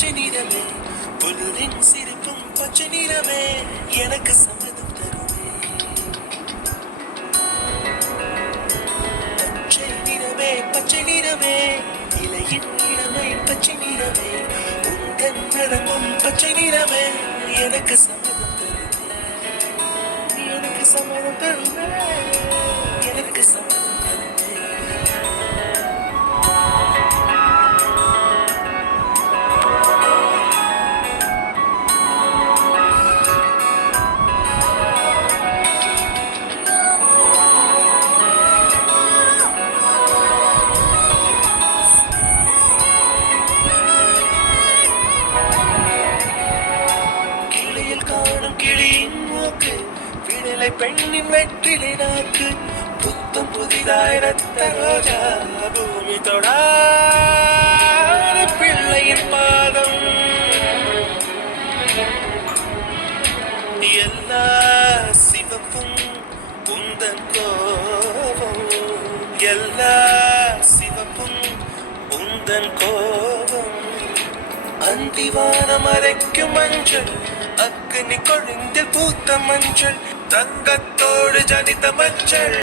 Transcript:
பச்சை நிறமே புல்லின் சிரிப்பும் பச்சை நிறமே எனக்கு சம்மதம் தருமே பச்சை நிறமே இலையின் நிறமை பச்சை நிறமே உங்கள் நடமும் பச்சை நிறமே எனக்கு சம்மதம் தருமே எனக்கு சம்மதம் தருமே எனக்கு சம்மதம் கிளியின் மூக்கு விடலை பெண்ணின் வெற்றிலை நாக்கு புத்தம் புதிதாய் ரத்த ரோஜா பூமி தொடாத பிள்ளையின் பாதம் எல்லா சிவப்பும் உந்தன் கோபம் எல்லா சிவப்பும் உந்தன் கோபம் அந்திவானம் அரைக்கும் மஞ்சள் அக்னி கொழுந்தில் பூத்த மஞ்சள் தங்கத்தோடு ஜனித்த மஞ்சள்